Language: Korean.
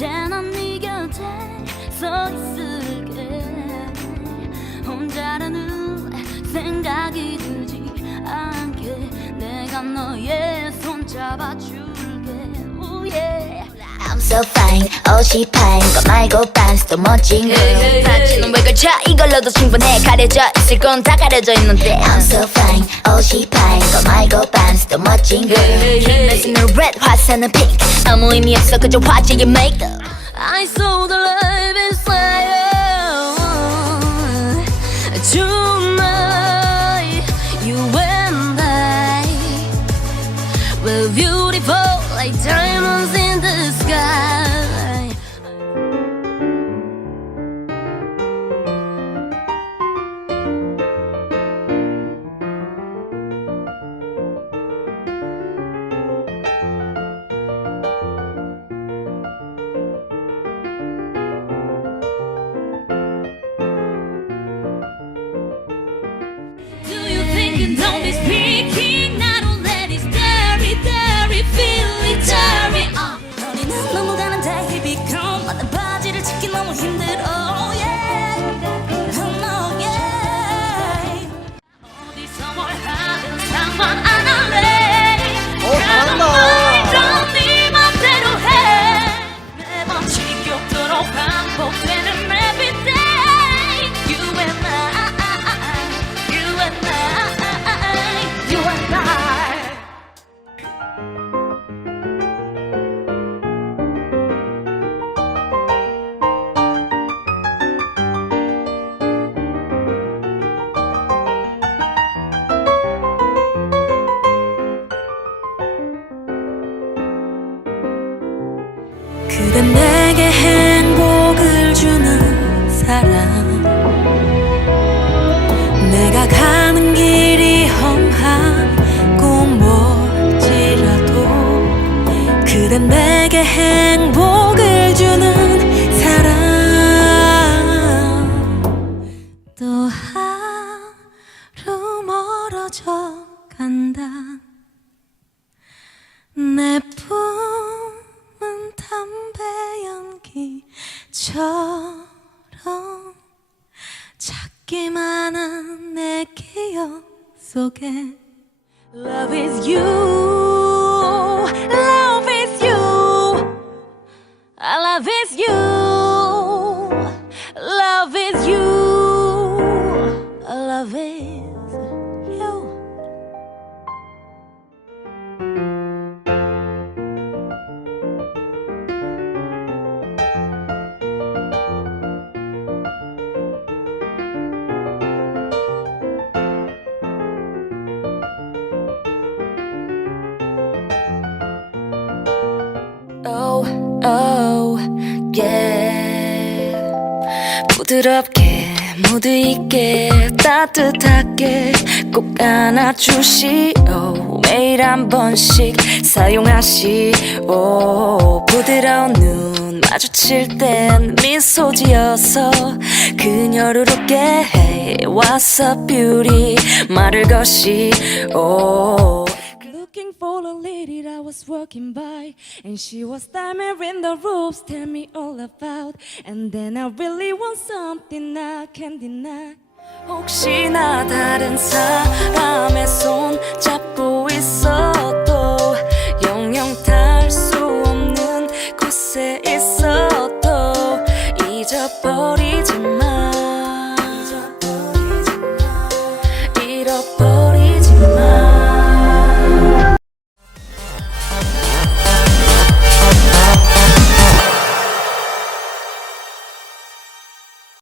난네 곁에 서 있을게. 혼자라는 생각이 들지 않게 내가 너의 손 잡아줄게 so fine. 옷이 파인 거 말고 반스도 멋진 걸. 바지는 왜 걸쳐? 이걸로도 충분해. 가려져. 있을 건 다 가려져 있는데. I'm so fine. 옷이 파인 거 말고 반스도 멋진 걸. 흰내스는 red 화사는 pink. 아무 의미 없어. 그저 화제의 makeup I saw the We're beautiful like diamonds in the sky 그댄 내게 행복을 주는 사람. 내가 가는 길이 험하고 멀지라도 그댄 내게 행복을 주는 사람. 또 하루 멀어져 간다. 내품 처럼 작기만 한 내 기억 속에 Love is you Love is you Love is you Oh, yeah. 부드럽게 모두 있게 따뜻하게 꼭 안아주시오. 매일 한 번씩 사용하시오. 부드러운 눈 마주칠 땐 미소 지어서 그녀를 웃게 해. What's up beauty? 말을 Looking for a lady that was walking by, and she was diamond in the roofs. Tell me all about, and then I really want something I can't deny. 혹시나 다른 사람의 손 잡고 있어도 영영 닿을 수 없는 곳에 있어도 잊어버리지 마